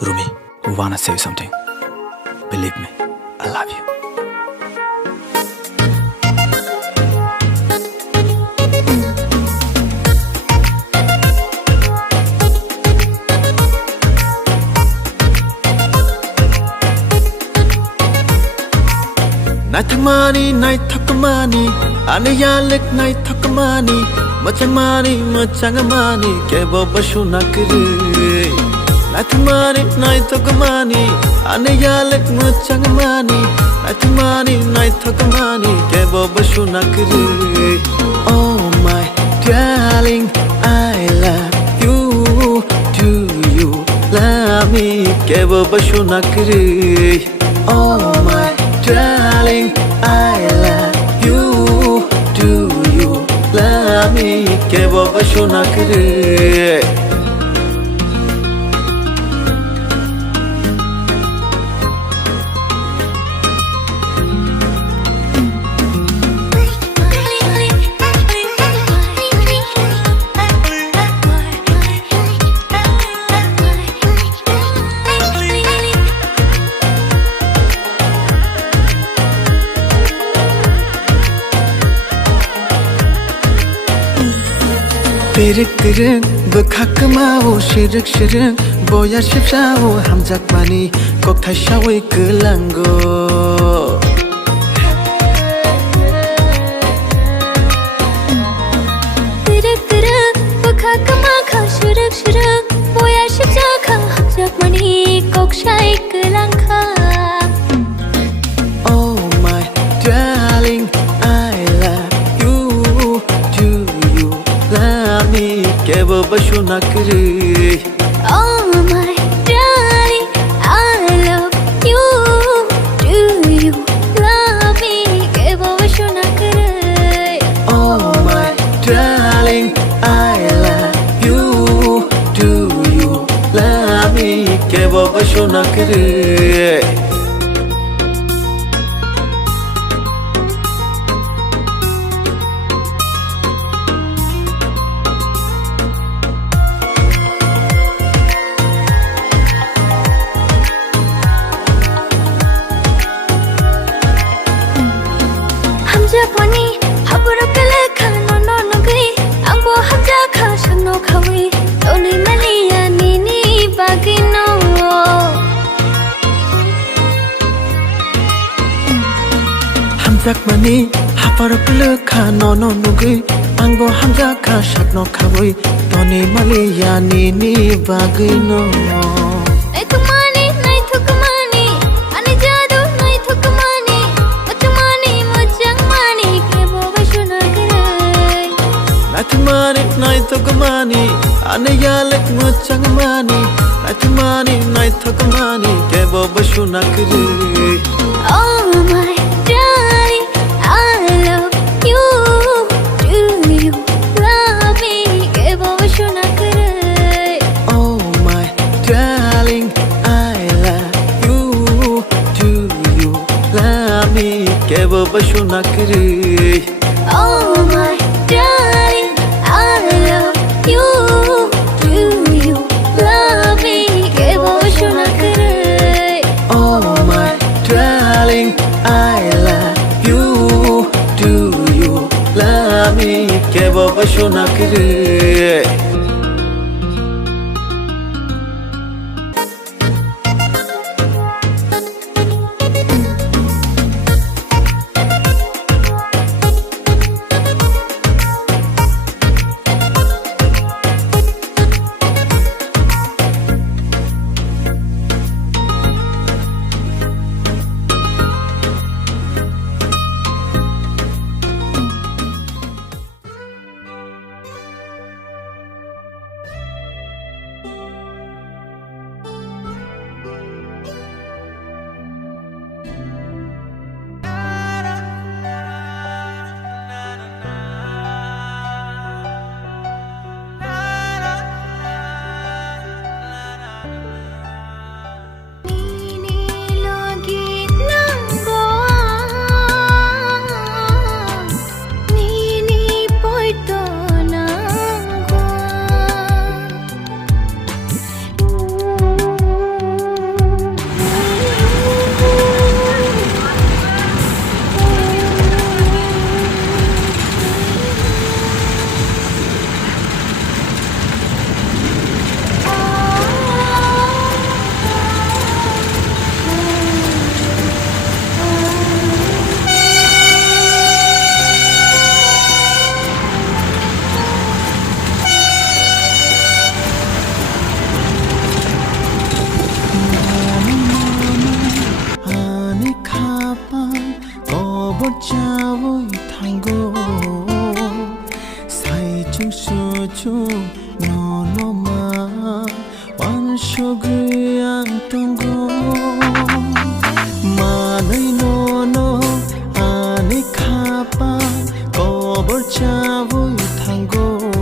Rumi, wanna say something. Believe me, I love you. Naithamani, naithakamani, anayalik naithakamani, machamani, machangamani, kebo bashu nakri. Naithamani, naithakamani, anayalik machangamani, naithamani, naithakamani, kebo bashu nakri. Oh my darling, I love you. Do you love me? Kebo bashu nakri. Oh my darling, I love you. Do you love me? Kebo basho na kare. Pirik pirik bekakmao shirik shirik boya shipshao hamjak mani kok thai shawi kelango. Pirik pirik bekakmao shirik shirik boya shipshao hamjak mani kok shai kelango. Oh my darling, I love you. Do you love me? Kebo basho na kare. Oh my darling, I love you. Do you love me? Kebo basho na kare. Oh my darling, I love you. Do you love me? Kebo basho na kare. Japani, haburo kelekha no no no gay. Angbo hamja kha shano khawi. Toni maliya nini bagino. Hamjak mani haparo kelekha no no no gay. Angbo hamja kha shano khawi. Toni maliya nini bagino. Naithamani, naithakamani, anayalik machangamani, naithamani, naithakamani, kebo basho na kare. Oh my darling, I love you. Do you love me? Kebo basho na kare. Oh my darling, I love you. Do you love me? Kebo basho na kare. Oh my darling, I love you. Do you love me? Kebo basho na kare. Oh my darling, I love you. Do you love me? Kebo basho na kare. chung su chung no no ma wan shogri ang tong go